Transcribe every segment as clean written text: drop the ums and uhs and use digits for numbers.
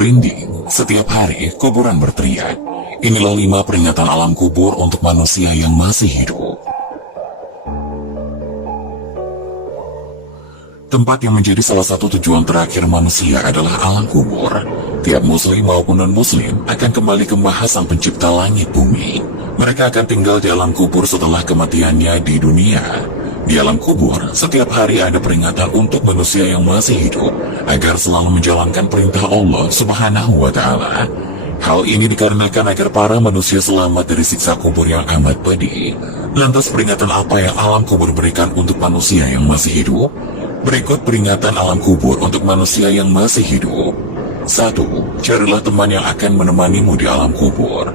merinding. Setiap hari, kuburan berteriak. Inilah 5 peringatan alam kubur untuk manusia yang masih hidup. Tempat yang menjadi salah satu tujuan terakhir manusia adalah alam kubur. Tiap muslim maupun non-muslim akan kembali ke Maha Sang Pencipta langit bumi. Mereka akan tinggal di alam kubur setelah kematiannya di dunia. Di alam kubur, setiap hari ada peringatan untuk manusia yang masih hidup, agar selalu menjalankan perintah Allah Subhanahu wa Ta'ala. Hal ini dikarenakan agar para manusia selamat dari siksa kubur yang amat pedih. Lantas peringatan apa yang alam kubur berikan untuk manusia yang masih hidup? Berikut peringatan alam kubur untuk manusia yang masih hidup. 1. Carilah teman yang akan menemanimu di alam kubur.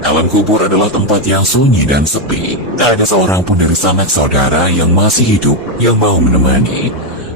Alam kubur adalah tempat yang sunyi dan sepi. Tak ada seorang pun dari sanak saudara yang masih hidup yang mau menemani.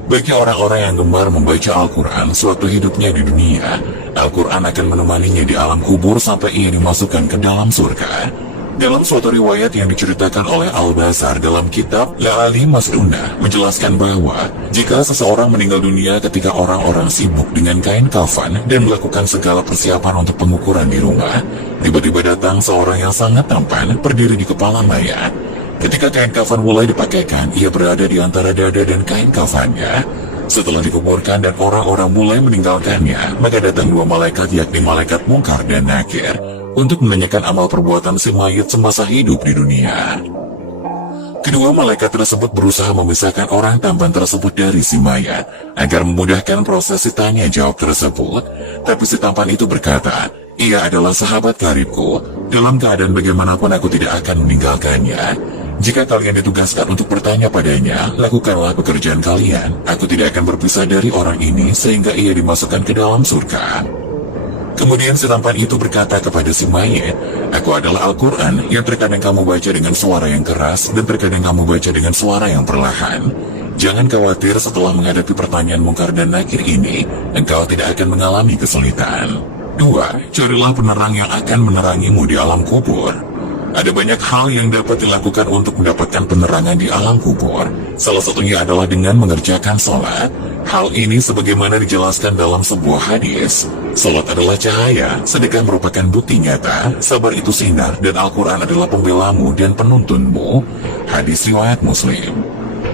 Bagi orang-orang yang gemar membaca Al-Quran sewaktu hidupnya di dunia, Al-Quran akan menemaninya di alam kubur sampai ia dimasukkan ke dalam surga. Dalam suatu riwayat yang diceritakan oleh Al-Bazar dalam kitab La'ali Masnunah menjelaskan bahwa jika seseorang meninggal dunia ketika orang-orang sibuk dengan kain kafan dan melakukan segala persiapan untuk pengukuran di rumah, tiba-tiba datang seorang yang sangat tampan berdiri di kepala mayat. Ketika kain kafan mulai dipakaikan, ia berada di antara dada dan kain kafannya. Setelah dikuburkan dan orang-orang mulai meninggalkannya, maka datang 2 malaikat, yakni malaikat Munkar dan Nakir, untuk menanyakan amal perbuatan si mayit semasa hidup di dunia. Kedua malaikat tersebut berusaha memisahkan orang tampan tersebut dari si mayat, agar memudahkan proses tanya jawab tersebut. Tapi si tampan itu berkata, "Ia adalah sahabat karibku, dalam keadaan bagaimanapun aku tidak akan meninggalkannya. Jika kalian ditugaskan untuk bertanya padanya, lakukanlah pekerjaan kalian. Aku tidak akan berpisah dari orang ini sehingga ia dimasukkan ke dalam surga." Kemudian si tampan itu berkata kepada si mayit, "Aku adalah Al-Quran yang terkadang kamu baca dengan suara yang keras dan terkadang kamu baca dengan suara yang perlahan. Jangan khawatir, setelah menghadapi pertanyaan Munkar dan Nakir ini, engkau tidak akan mengalami kesulitan." 2. Carilah penerang yang akan menerangimu di alam kubur. Ada banyak hal yang dapat dilakukan untuk mendapatkan penerangan di alam kubur. Salah satunya adalah dengan mengerjakan sholat. Hal ini sebagaimana dijelaskan dalam sebuah hadis. Sholat adalah cahaya, sedekah merupakan bukti nyata, sabar itu sinar, dan Al-Quran adalah pembelamu dan penuntunmu. Hadis riwayat Muslim.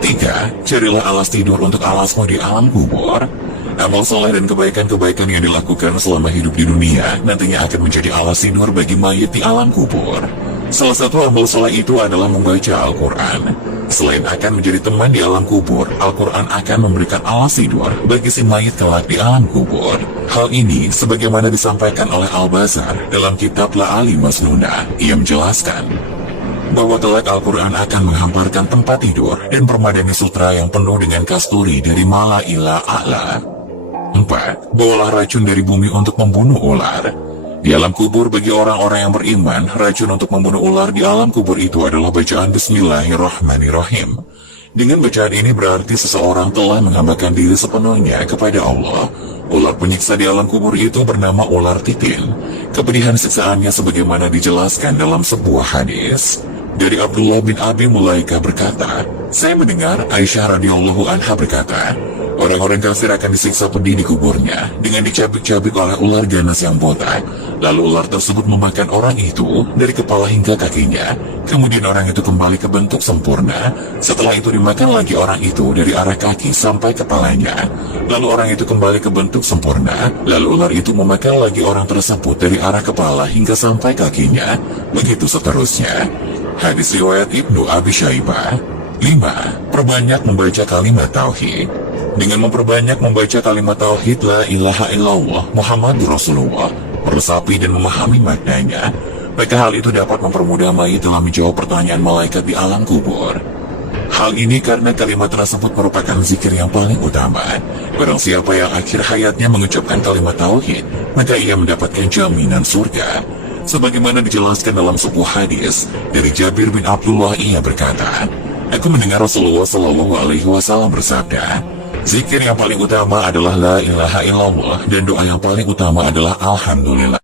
3. Carilah alas tidur untuk alasmu di alam kubur. Amal soleh dan kebaikan-kebaikan yang dilakukan selama hidup di dunia nantinya akan menjadi alas tidur bagi mayit di alam kubur. Salah satu amal soleh itu adalah membaca Al-Quran. Selain akan menjadi teman di alam kubur, Al-Quran akan memberikan alas tidur bagi si mayit kelak di alam kubur. Hal ini sebagaimana disampaikan oleh Al-Bazar dalam kitab La'ali Masnunah. Ia menjelaskan bahwa kelak Al-Quran akan menghamparkan tempat tidur dan permadani sutra yang penuh dengan kasturi dari Mala ila A'la. 4. Bawalah racun dari bumi untuk membunuh ular. Di alam kubur bagi orang-orang yang beriman, racun untuk membunuh ular di alam kubur itu adalah bacaan Bismillahirrahmanirrahim. Dengan bacaan ini berarti seseorang telah menghambakan diri sepenuhnya kepada Allah. Ular penyiksa di alam kubur itu bernama ular titin. Kepedihan siksaannya sebagaimana dijelaskan dalam sebuah hadis. Dari Abdullah bin Abi Mulaika berkata, saya mendengar Aisyah radhiyallahu anha berkata, orang-orang kafir akan disiksa pedih di kuburnya dengan dicabik-cabik oleh ular ganas yang botak. Lalu ular tersebut memakan orang itu dari kepala hingga kakinya. Kemudian orang itu kembali ke bentuk sempurna. Setelah itu dimakan lagi orang itu dari arah kaki sampai kepalanya. Lalu orang itu kembali ke bentuk sempurna. Lalu ular itu memakan lagi orang tersebut dari arah kepala hingga sampai kakinya. Begitu seterusnya. Hadis riwayat Ibnu Abi Syaibah. 5. Perbanyak membaca kalimat tauhid. Dengan memperbanyak membaca kalimat tauhid la ilaha illallah Muhammadur Rasulullah, meresapi dan memahami maknanya, maka hal itu dapat mempermudah mayit dalam menjawab pertanyaan malaikat di alam kubur. Hal ini karena kalimat tersebut merupakan zikir yang paling utama. Barang siapa yang akhir hayatnya mengucapkan kalimat tauhid, maka ia mendapatkan jaminan surga. Sebagaimana dijelaskan dalam sebuah hadis dari Jabir bin Abdullah, ia berkata, aku mendengar Rasulullah Shallallahu Alaihi Wasallam bersabda, zikir yang paling utama adalah la ilaha illallah dan doa yang paling utama adalah alhamdulillah.